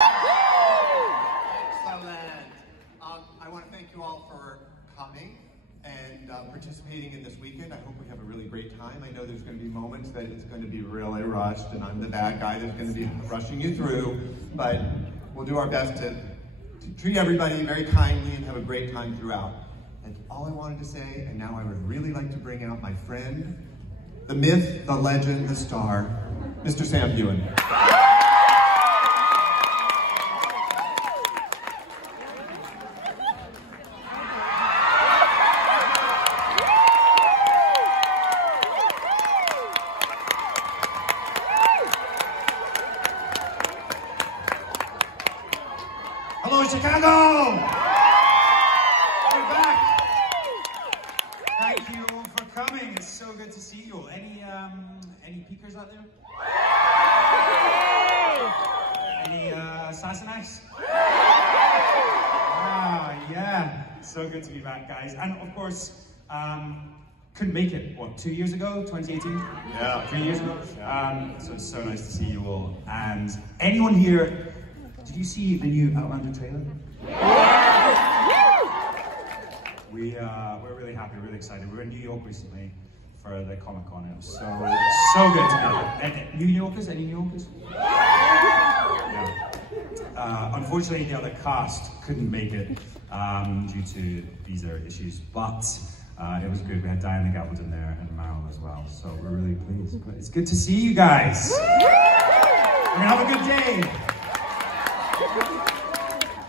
Excellent. I want to thank you all for coming and participating in this weekend. I hope we have a really great time. I know there's going to be moments that it's going to be really rushed, and I'm the bad guy that's going to be rushing you through, but we'll do our best to treat everybody very kindly and have a great time throughout. That's all I wanted to say, and now I would really like to bring out my friend, the myth, the legend, the star, Mr. Sam Heughan. Hello, Chicago! We're back. Thank you all for coming. It's so good to see you all. Any peekers out there? Any Sassenachs? Ah, yeah. So good to be back, guys. And of course, couldn't make it, what, 2 years ago, 2018? Yeah. 3 years ago? So it's so nice to see you all. And anyone here, did you see the new Outlander trailer? We're really happy, really excited. We were in New York recently for the Comic-Con. It was so good to be here. New Yorkers? Any New Yorkers? Yeah. Unfortunately, the other cast couldn't make it due to visa issues, but it was good. We had Diana Gabaldon there and Meryl as well, so we're really pleased. But it's good to see you guys. We're gonna have a good day.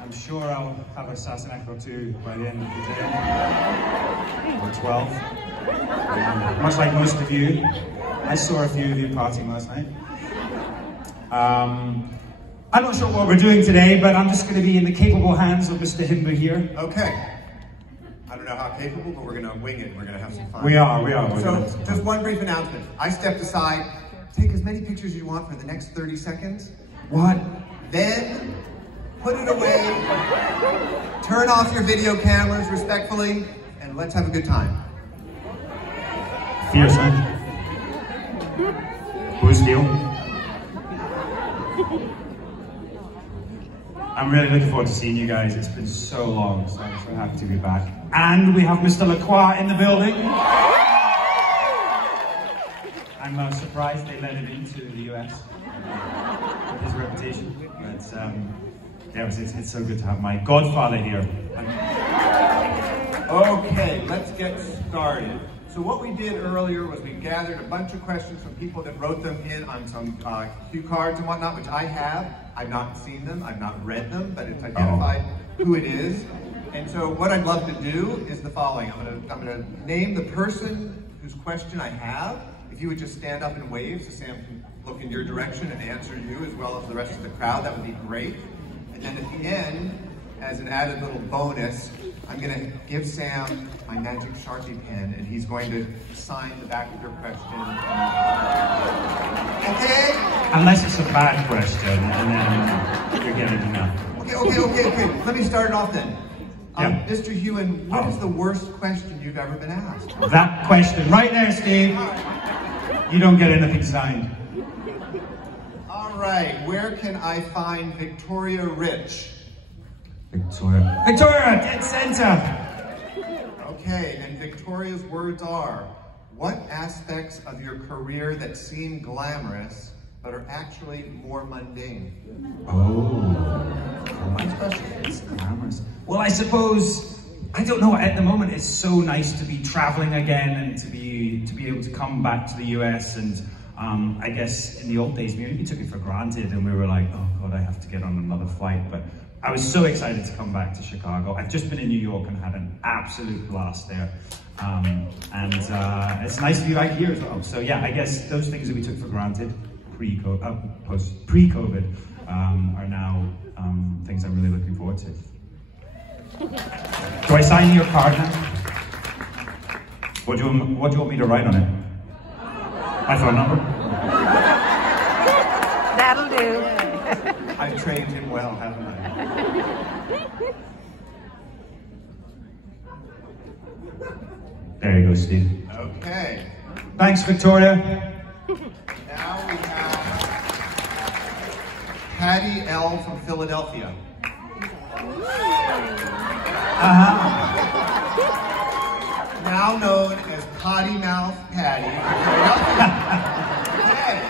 I'm sure I'll have a Sassenach or two by the end of the day, or 12. Much like most of you, I saw a few of you partying last night. I'm not sure what we're doing today, but I'm just going to be in the capable hands of Mr. Himber here. Okay. I don't know how capable, but we're going to wing it. We're going to have some fun. We are. So, just one brief announcement. I stepped aside. Take as many pictures as you want for the next 30 seconds. What? Then, put it away. Turn off your video cameras respectfully, and let's have a good time. Fierce, huh? Who's Neil? I'm really looking forward to seeing you guys. It's been so long, so I'm so happy to be back. And we have Mr. Lacroix in the building. I'm surprised they let him into the US with his reputation. But yeah, it's so good to have my godfather here. Okay, let's get started. So what we did earlier was we gathered a bunch of questions from people that wrote them in on some cue cards and whatnot, which I have. I've not seen them, I've not read them, but it's identified who it is. And so what I'd love to do is the following. I'm gonna name the person whose question I have. If you would just stand up and wave so Sam can look in your direction and answer you as well as the rest of the crowd, that would be great. And then at the end, as an added little bonus, I'm going to give Sam my magic Sharpie pen, and he's going to sign the back of your question. Okay? Unless it's a bad question, and then you're getting enough. Okay. Let me start it off then. Yeah. Mr. Heughan, what is the worst question you've ever been asked? That question right there, Steve. You don't get anything signed. All right, where can I find Victoria Rich? Victoria, dead center. Okay, and Victoria's words are, what aspects of your career that seem glamorous but are actually more mundane? Oh, my question is glamorous. Well, I suppose, I don't know, at the moment it's so nice to be traveling again and to be able to come back to the US, and I guess in the old days we took it for granted and we were like, oh God, I have to get on another flight. But I was so excited to come back to Chicago. I've just been in New York and had an absolute blast there. And it's nice to be back here as well. So yeah, I guess those things that we took for granted pre-COVID are now things I'm really looking forward to. Do I sign your card now? What do you want me to write on it? My phone number? That'll do. I've trained him well, haven't I? There you go, Steve. Okay. Thanks, Victoria. Now we have Patty L from Philadelphia. Now known as Potty Mouth Patty from Philadelphia. Okay.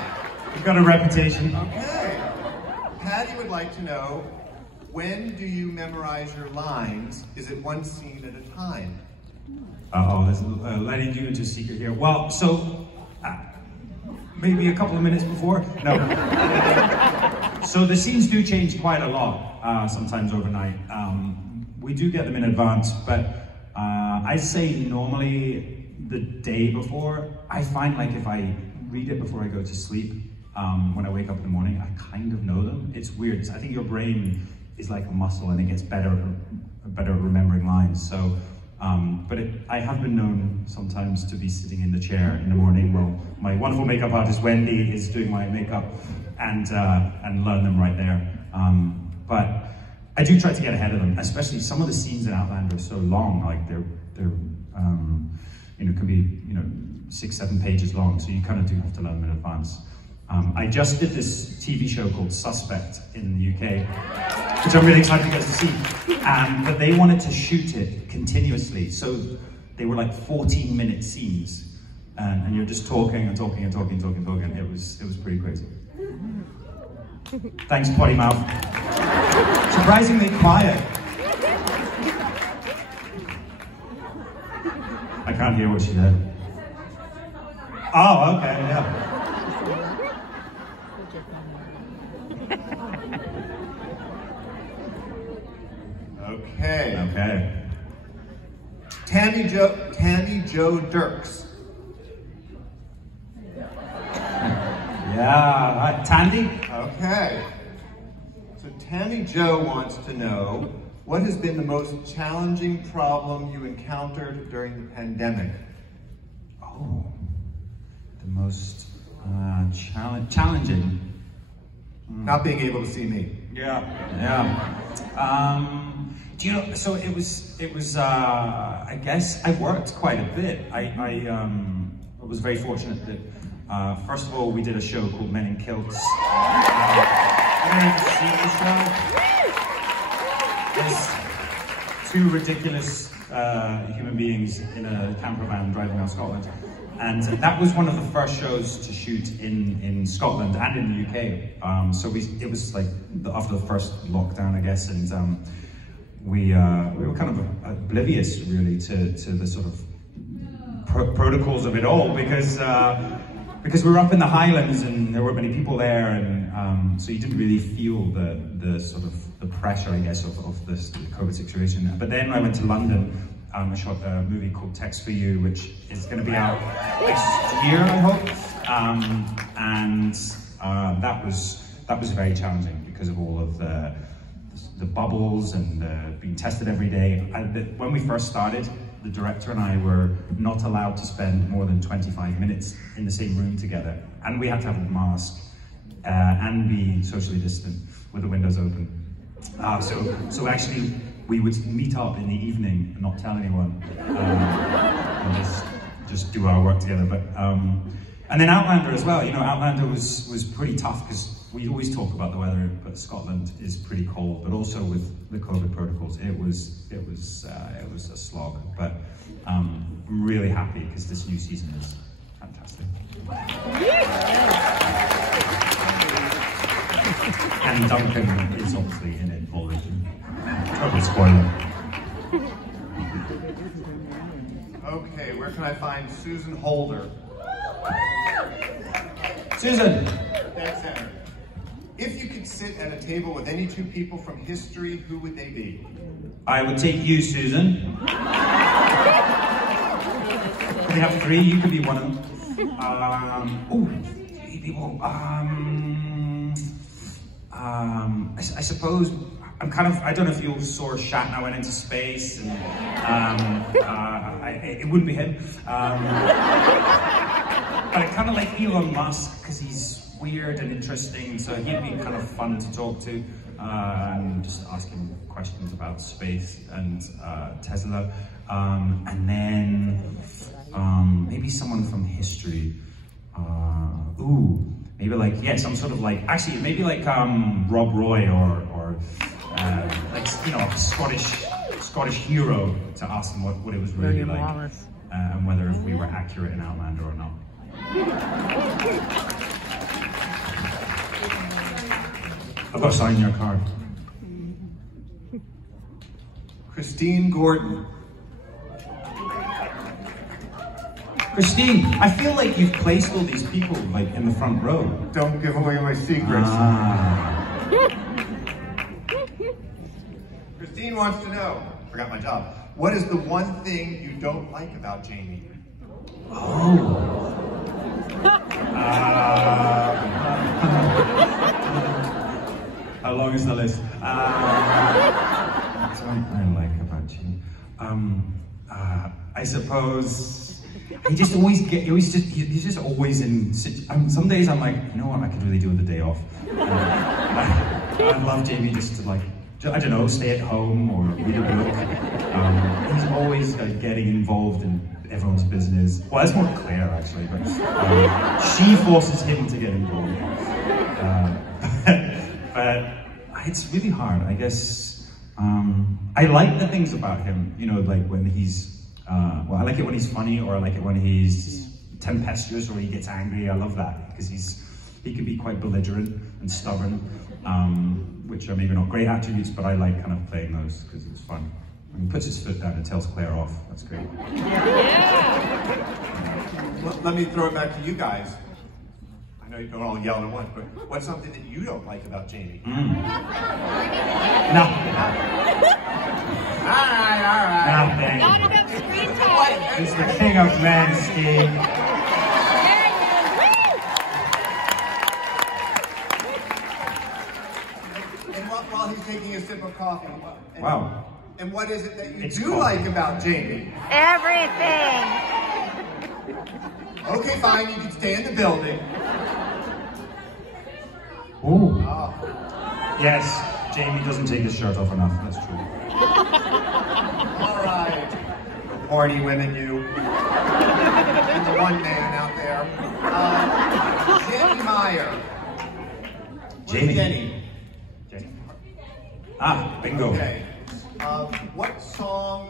You've got a reputation. Okay. Patty would like to know, when do you memorize your lines? Is it one scene at a time? Uh-oh, there's letting you into a secret here. Well, so, maybe a couple of minutes before? No. So the scenes do change quite a lot, sometimes overnight. We do get them in advance, but I'd say normally the day before. I find like if I read it before I go to sleep, when I wake up in the morning, I kind of know them. It's weird. I think your brain is like a muscle and it gets better at remembering lines. So, I have been known sometimes to be sitting in the chair in the morning while my wonderful makeup artist Wendy is doing my makeup and learn them right there. But I do try to get ahead of them, especially some of the scenes in Outlander are so long, like they're can be 6-7 pages long, so you kind of do have to learn them in advance. I just did this TV show called Suspect in the UK, which I'm really excited to get to see. But they wanted to shoot it continuously, so they were like 14-minute scenes, and you're just talking and talking and talking and talking and talking. It was pretty crazy. Thanks, Potty Mouth. Surprisingly quiet. I can't hear what she said. Oh, okay, yeah. Okay. Tammy Jo Dirks. Yeah, Tandy? Okay. So Tammy Jo wants to know, what has been the most challenging problem you encountered during the pandemic? Oh, the most challenging. Not being able to see me. Yeah. Do you know? So it was. I guess I worked quite a bit. I was very fortunate that first of all we did a show called Men in Kilts. I don't know if you've seen the show. There's two ridiculous human beings in a camper van driving around Scotland. And that was one of the first shows to shoot in Scotland and in the UK. So it was like after the first lockdown, I guess, and we were kind of oblivious really to the sort of protocols of it all because we were up in the Highlands and there weren't many people there, and so you didn't really feel the sort of the pressure, I guess, of this COVID situation. But then I went to London. I shot a movie called Text for You, which is going to be out next year, I hope. And that was very challenging because of all of the bubbles and being tested every day. When we first started, the director and I were not allowed to spend more than 25 minutes in the same room together, and we had to have a mask and be socially distant with the windows open. So actually, we would meet up in the evening and not tell anyone, and just do our work together. But and then Outlander as well. Outlander was pretty tough because we always talk about the weather, but Scotland is pretty cold. But also with the COVID protocols, it was a slog. But I'm really happy because this new season is fantastic. And Duncan is obviously in it already. Totally spoiler. Okay, where can I find Susan Holder? Susan! Dead center. If you could sit at a table with any two people from history, who would they be? I would take you, Susan. We have three, you could be one of them. Three people. I suppose I don't know if you saw Shatner went into space, and it wouldn't be him. But I kind of like Elon Musk because he's weird and interesting, so he'd be kind of fun to talk to, and just ask him questions about space and Tesla, and then maybe someone from history. maybe like, yeah, some sort of like, actually maybe like Rob Roy or like, you know, a Scottish hero to ask them what it was really like, and whether if we were accurate in Outlander or not. I've got to sign your card. Christine Gordon. Christine, I feel like you've placed all these people like in the front row. Don't give away my secrets. Christine wants to know, forgot my job, what is the one thing you don't like about Jamie? Oh. How long is the list? What don't I like about you? I suppose he's just always in. Some days I'm like, you know what, I could really do with a day off. I love Jamie just to like, I don't know, stay at home or read a book. He's always getting involved in everyone's business. Well, that's more Claire actually, but she forces him to get involved. But it's really hard, I guess. I like the things about him, you know, like when he's, well, I like it when he's funny, or I like it when he's tempestuous, or he gets angry. I love that, because he can be quite belligerent and stubborn, which are maybe not great attributes, but I like kind of playing those, because it's fun. When he puts his foot down and tells Claire off, that's great. Let me throw it back to you guys. I know you don't all yell at once, but what's something that you don't like about Jamie? Nothing. All right. Nothing. Not enough screen time. He's the king of men, Steve. And while he's taking a sip of coffee, Wow. And what is it that you do coffee. like about Jamie? Everything. Okay, fine, you can stay in the building. Ooh. Oh. Yes, Jamie doesn't take his shirt off enough, that's true. All right. The horny women, you. And the one man out there. Jenny Meyer. Jamie. Jenny. Ah, bingo. Okay. What song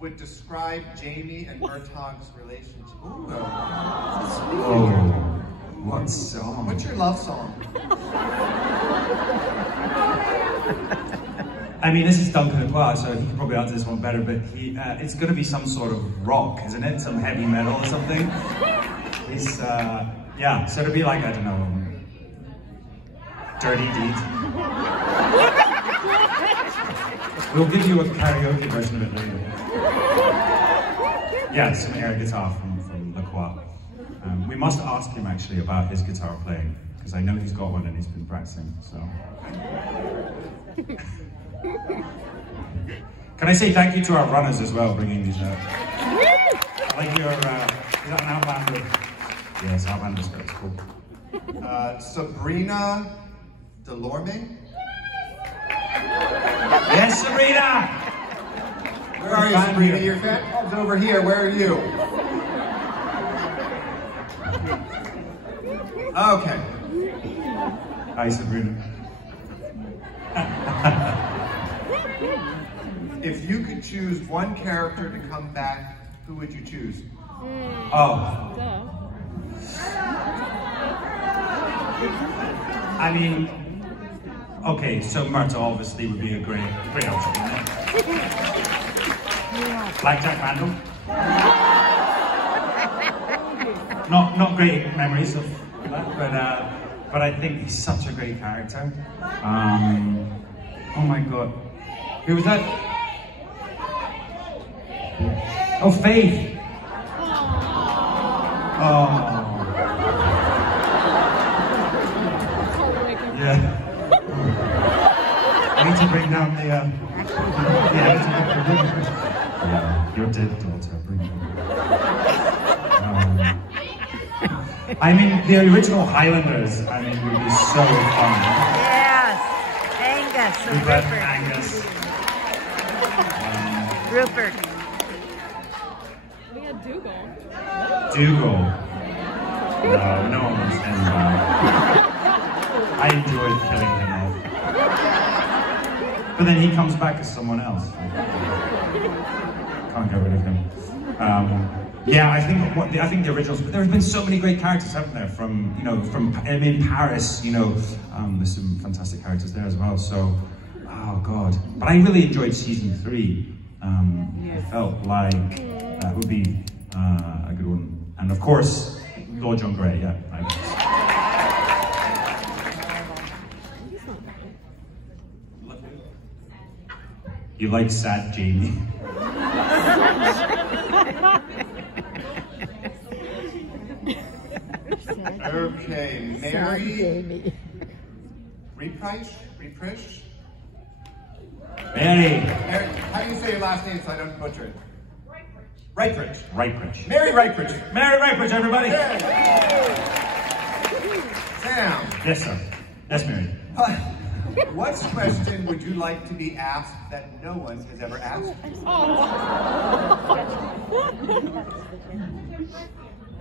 would describe Jamie and Murtaugh's relationship? Ooh. Oh, what song? What's your love song? I mean, this is Duncan as well, so he can probably answer this one better, but it's going to be some sort of rock, isn't it? Some heavy metal or something. It's, yeah, so it'll be like, I don't know, Dirty Deeds. We'll give you a karaoke version of it later. Yeah, some air guitar from La Croix. We must ask him actually about his guitar playing, because I know he's got one and he's been practicing, so. Can I say thank you to our runners as well, bringing these out. I like your, is that an Outlander? Yes, Outlander skirt, cool. Sabrina Delorme? Yes, Sabrina! Where are you, Sabrina? Your fat club's over here. Where are you? Okay. Hi, Sabrina. If you could choose one character to come back, who would you choose? Oh. I mean, okay, so Murtaugh obviously would be a great option, wouldn't it? Blackjack Randall. Not great memories of that, but I think he's such a great character. Oh my God, who was that? Oh, Faith. Oh. Yeah. I need to bring down the yeah, your dead daughter, bring it down. I mean, the original Highlanders, I mean, would be so fun. Yes. Angus. Rupert, Angus. Rupert. We had Dougal. Dougal. No, no one wants him back. I enjoyed killing him off. But then he comes back as someone else. Can't get rid of him. Yeah, I think the originals. But there have been so many great characters, haven't there? From in Paris, there's some fantastic characters there as well. So, oh god. But I really enjoyed season 3. I felt like that would be a good one. And of course, Lord John Grey. Yeah. You like sad Jamie? Okay, Mary. Reprish? Mary. How do you say your last name so I don't butcher it? Ripridge. Mary Ripridge. Mary Ripridge, everybody. Sam. Yes, sir. Yes, Mary. What question would you like to be asked that no one has ever asked?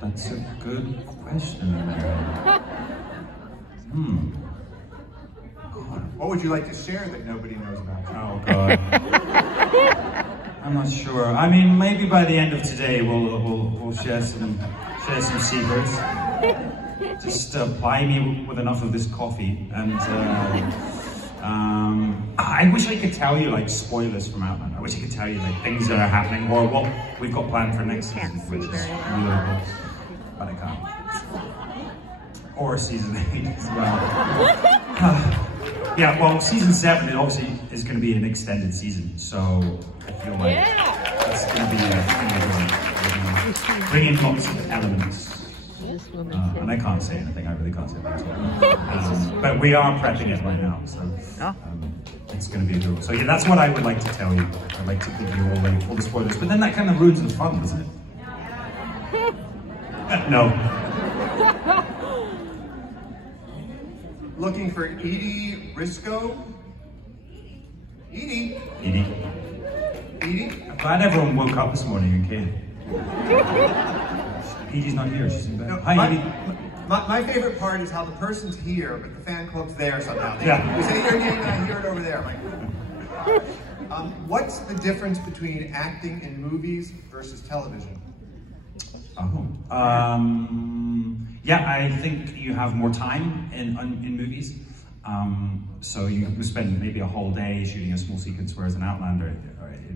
That's a good question, Mary. God. What would you like to share that nobody knows about? Oh God. I'm not sure. I mean, maybe by the end of today we'll share some secrets. Just ply me with enough of this coffee, and I wish I could tell you like spoilers from Outlander. I wish I could tell you like things that are happening or what we've got planned for next season, which is really good, but I can't. Or season 8 as well. Yeah, well, season 7 it obviously is going to be an extended season, so I feel like that's going to be bring in lots of elements. And I can't say anything, I really can't say anything. But we are prepping it right now, so it's going to be a good one. So yeah, that's what I would like to tell you. I'd like to give you all the spoilers, but then that kind of ruins the fun, doesn't it? No. Looking for Edie Risco? Edie? I'm glad everyone woke up this morning and came. Edie's not here, she's in bed. No, hi, Edie. My favorite part is how the person's here, but the fan club's there somehow. They say your name and I hear it over there. I'm like, what's the difference between acting in movies versus television? Yeah, I think you have more time in movies. So you spend maybe a whole day shooting a small sequence, whereas in Outlander, it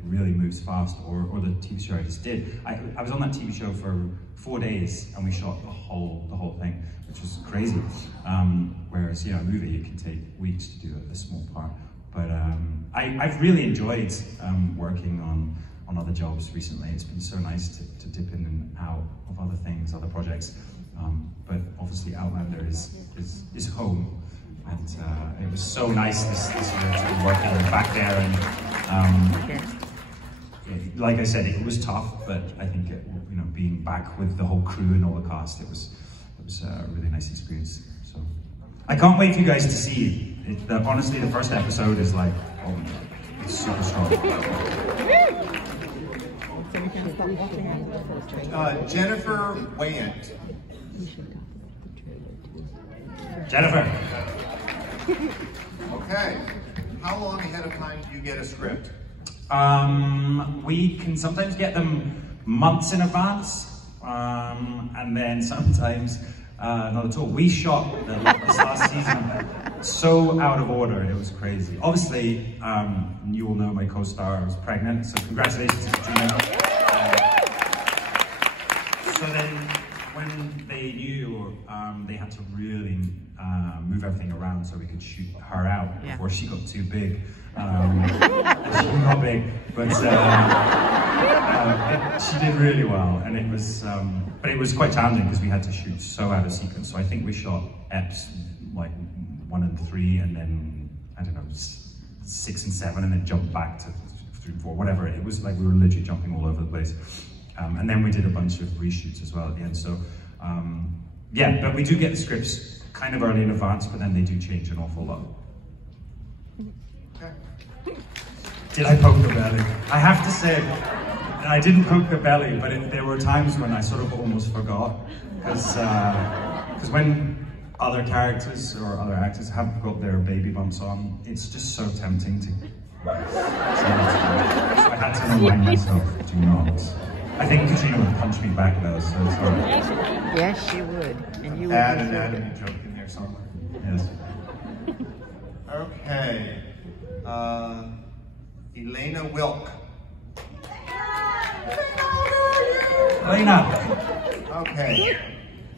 really moves fast, or the TV show I just did. I was on that TV show for 4 days, and we shot the whole thing, which was crazy. Whereas, a movie, it can take weeks to do a small part. But I've really enjoyed working on other jobs recently. It's been so nice to dip in and out of other things, other projects. But obviously Outlander is home. And it was so nice this year to be working back there. And like I said, it was tough, but I think being back with the whole crew and all the cast, it was a really nice experience. So I can't wait for you guys to see it. Honestly, the first episode is like, it's super strong. Jennifer Wayant. Jennifer. Okay. How long ahead of time do you get a script? We can sometimes get them months in advance, and then sometimes not at all. We shot this last season so out of order, it was crazy. Obviously, you all know my co-star was pregnant, so congratulations to Katrina. So then, when they knew, they had to really move everything around so we could shoot her out before she got too big. She got big, but she did really well, and it was, but it was quite challenging because we had to shoot so out of sequence. So I think we shot eps like 1 and 3, and then I don't know 6 and 7, and then jumped back to 3 and 4, whatever. It was like we were literally jumping all over the place. And then we did a bunch of reshoots as well at the end. So yeah, but we do get the scripts kind of early in advance, but then they do change an awful lot. Did I poke her belly? I have to say, I didn't poke her belly, but there were times when I sort of almost forgot. Because when other characters or other actors have got their baby bumps on, it's just so tempting to. So I had to remind myself, do not. I think Katrina would punch me back though, so it's all right. Yes, she would. And you would. Add an anatomy joke in there somewhere. Yes. Okay. Elena Wilk. Elena. Okay.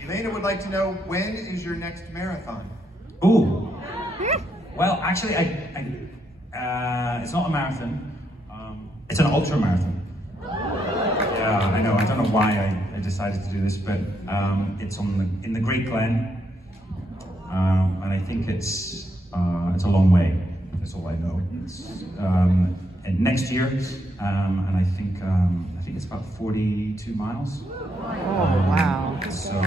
Elena would like to know, when is your next marathon? Ooh. Well, actually, it's not a marathon. It's an ultra marathon. Yeah, I know. I don't know why I decided to do this, but it's in the Great Glen, and I think it's a long way. That's all I know. It's and next year, and I think it's about 42 miles. Oh wow! So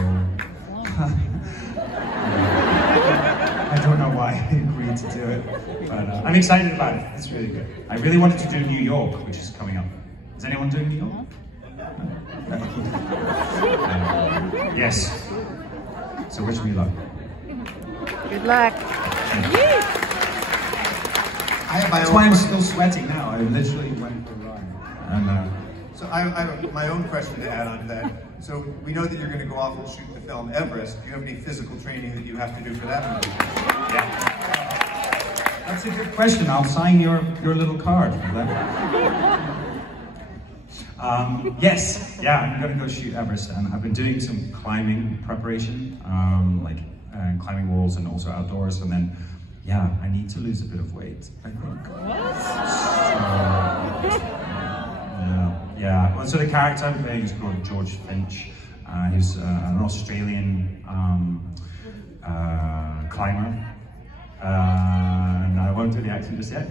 I don't know why I agreed to do it, but I'm excited about it. It's really good. I really wanted to do New York, which is coming up. Is anyone doing New York? Yes. So wish me luck. Good luck. That's why I'm still sweating now. I literally went for a run. So I have my own question to add on to that. So we know that you're going to go off and shoot the film Everest. Do you have any physical training that you have to do for that movie? Yeah. That's a good question. I'll sign your little card for that. Yes, yeah, I'm going to go shoot Everest, and I've been doing some climbing preparation, like climbing walls and also outdoors, and then, yeah, I need to lose a bit of weight, I think. Yeah. Well, so the character I'm playing is called George Finch. He's an Australian climber. And I won't do the accent just yet.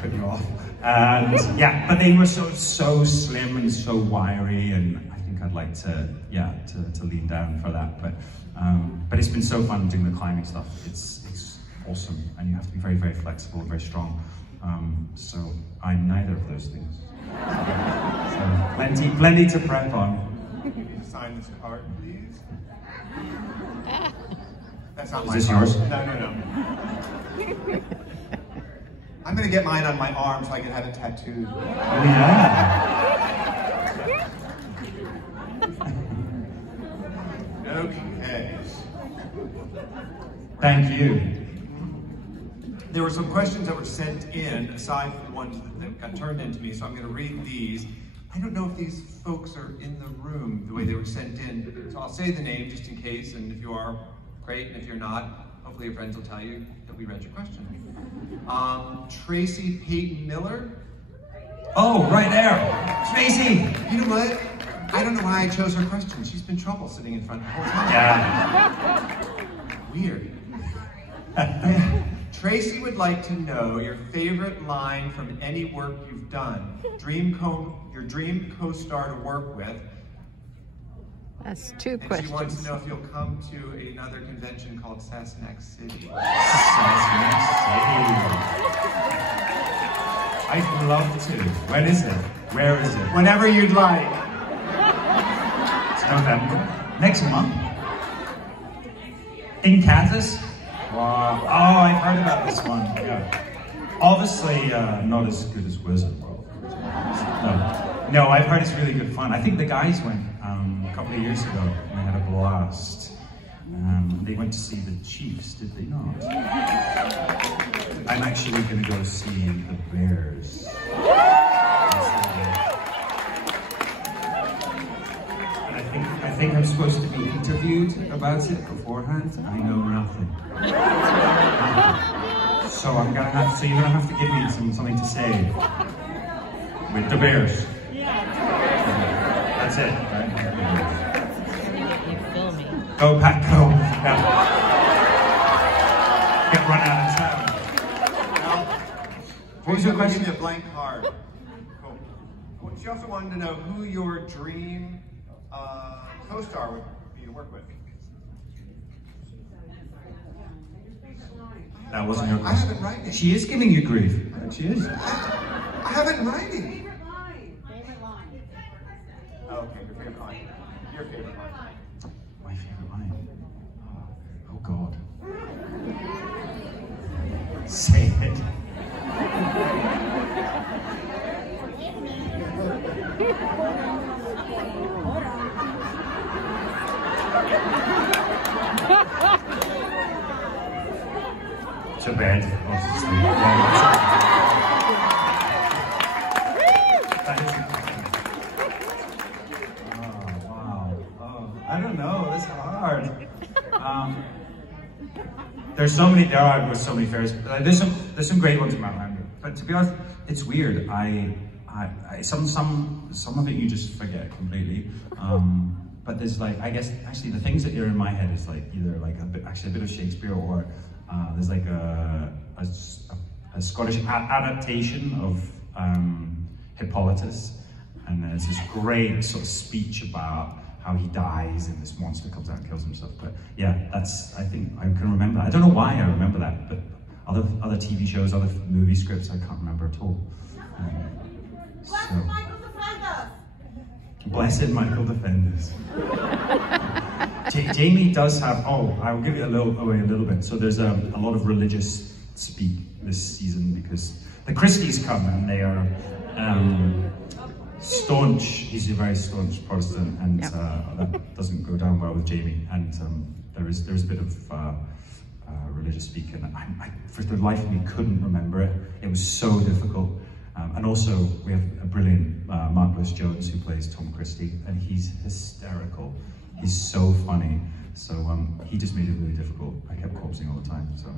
Put you off. And yeah, but they were so slim and so wiry, and I think I'd like to lean down for that. But it's been so fun doing the climbing stuff. It's awesome, and you have to be very, very flexible, very strong. So I'm neither of those things. So plenty to prep on. You need to sign this card, please. That's not Is my this card. yours? No. I'm gonna get mine on my arm so I can have it tattooed. Oh yeah. Okay. Thank you. There were some questions that were sent in, aside from the ones that got turned into me, so I'm going to read these. I don't know if these folks are in the room the way they were sent in, so I'll say the name just in case, and if you are, great, and if you're not, hopefully your friends will tell you that we read your question. Tracy Peyton Miller. Oh, right there. Tracy. You know what? I don't know why I chose her question. She's been trouble sitting in front the whole time. Yeah. Weird. Tracy would like to know your favorite line from any work you've done, your dream co-star to work with. That's two And questions. she wants to know if you'll come to another convention called Sassenach City. Sassenach City. I'd love to. When is it? Where is it? Whenever you'd like. It's November. Next month. In Kansas? Wow. Oh, I've heard about this one. Yeah. Obviously, not as good as Wizard World. No, I've heard it's really good fun. I think the guys went a couple of years ago and they had a blast. They went to see the Chiefs, did they not? I'm actually going to go see the Bears. I think I'm supposed to be interviewed about it beforehand. I know nothing. So you're gonna have to give me something to say with the Bears. That's it, right? Go Pack, go. Yeah. Get run out of town. What was your question? Give me a blank card. Cool. She also wanted to know who your dream co-star would be to work with. That wasn't your I have question. it in writing. She is giving you grief. She is. I have it in writing. Favorite line. Okay, your favorite Say it. To bed, obviously. Oh, wow. Oh, I don't know, it's hard. There's so many fairs. There's some great ones in Outlander. But to be honest, it's weird. Some of it you just forget completely. But there's like, I guess actually the things that are in my head is like either like a bit of Shakespeare, or there's like a Scottish adaptation of Hippolytus, and there's this great sort of speech about how he dies and this monster comes out and kills himself. But yeah, I think I can remember that. I don't know why I remember that, but other TV shows, other movie scripts, I can't remember at all. Blessed Michael defend us. Jamie does have, I'll give you away a little bit. So there's a lot of religious speak this season because the Christies come and they are staunch. He's a very staunch Protestant, and that doesn't go down well with Jamie. And there's a bit of religious speak, and I for the life of me couldn't remember it. It was so difficult. And also, we have a brilliant Mark Lewis Jones who plays Tom Christie, and he's hysterical. He's so funny. So he just made it really difficult. I kept corpsing all the time. So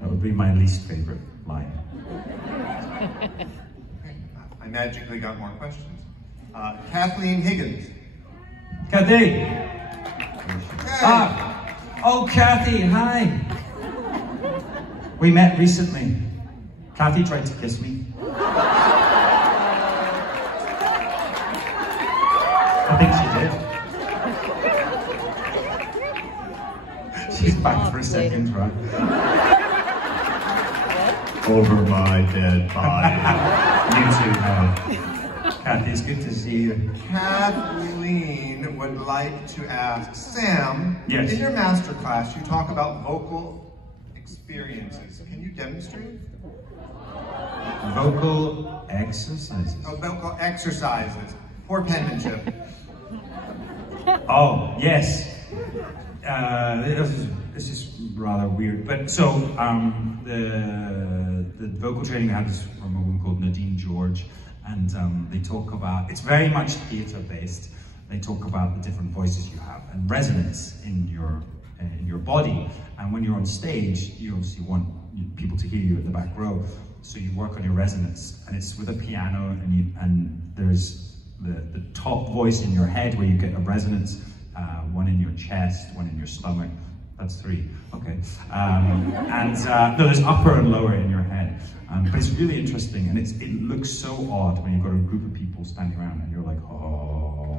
that would be my least favorite line. I magically got more questions. Kathleen Higgins. Kathy! Oh, Kathy, hi! We met recently. Kathy tried to kiss me. I think she did. She's back for a second try. Over my dead body. You too, Kathy, it's good to see you. Kathleen would like to ask Sam, yes. In your master class, you talk about vocal experiences. Can you demonstrate? Vocal exercises. Oh, vocal exercises. Poor penmanship. Oh, yes. This is rather weird. But so, the vocal training we had is from a woman called Nadine George, and they talk about, it's very much theatre based. They talk about the different voices you have and resonance in your body. And when you're on stage, you obviously want people to hear you at the back row. So you work on your resonance, and it's with a piano, and there's the top voice in your head where you get a resonance, one in your chest, one in your stomach. That's 3, okay. No, there's upper and lower in your head. But it's really interesting, and it looks so odd when you've got a group of people standing around and you're like, oh,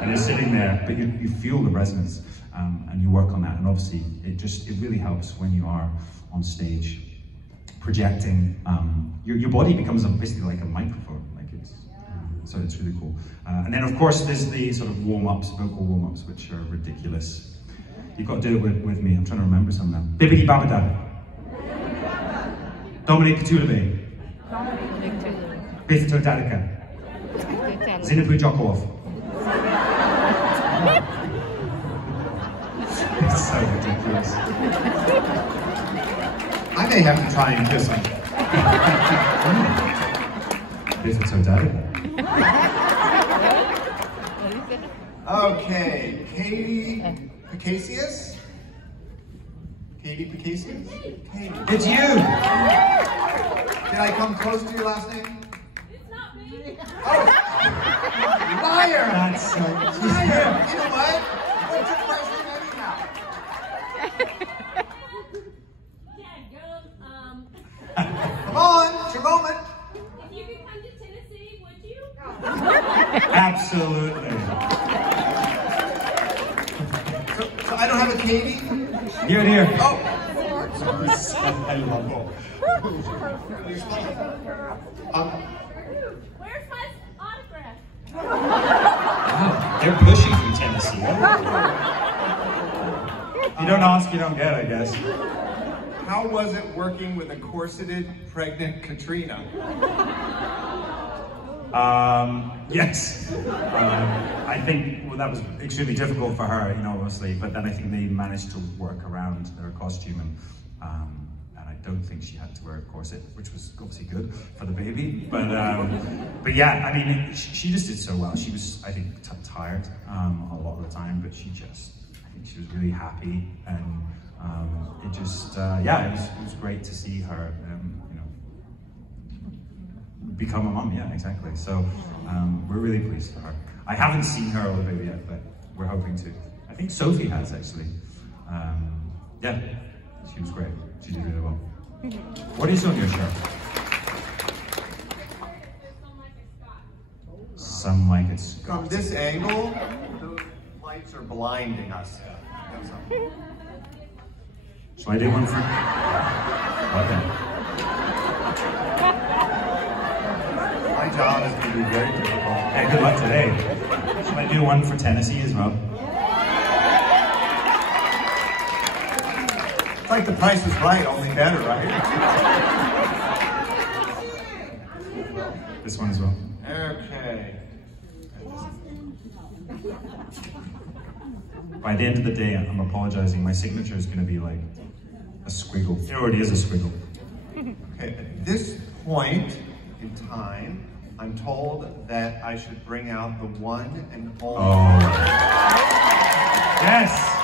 and you're sitting there, but you feel the resonance, and you work on that, and obviously it really helps when you are on stage projecting. Your body becomes basically like a microphone, so it's really cool. And then of course there's the sort of warm-ups, vocal warm-ups, which are ridiculous. You've got to do it with me. I'm trying to remember some of them. Bibbidi Babada. Dominic Katulave. Bithto Dadika. Zinapu Jokov. It's so ridiculous. I may have to try and kiss him. Bithto Dadika. Okay, Katie Picasius? Katie Picasius? Katie. It's you! Did I come close to your last name? It's not me. Oh! Liar! That's Liar! You know what? What's your question anyhow? Yeah, Come on, it's your moment. if you could come to Tennessee, would you? absolutely. So I don't have a Katie? Here. Oh! I love it. Where's my autograph? Wow, they're pushing through Tennessee. You don't ask, you don't get, I guess. how was it working with a corseted, pregnant Katrina? Yes. I think, well, that was extremely difficult for her, you know, obviously, but then I think they managed to work around her costume, and I don't think she had to wear a corset, which was obviously good for the baby. But yeah, I mean, she just did so well. She was, I think, tired a lot of the time, but I think she was really happy, and it just, yeah, it was great to see her, you know, become a mum. Yeah, exactly. So we're really pleased for her. I haven't seen her or the baby yet, but we're hoping to. I think Sophie has, actually. Yeah, she was great. She did really well. What is on your shirt? Some like it Scott. From this angle, those lights are blinding us. Shall I do one for? Okay. My job is going to be very difficult. Hey, good luck today. Shall I do one for Tennessee as well? It's like The Price is Right, only better, right? This one as well. Okay. By the end of the day, I'm apologizing. My signature is going to be like a squiggle. It already is a squiggle. Okay, at this point in time, I'm told that I should bring out the one and only. Oh. Yes!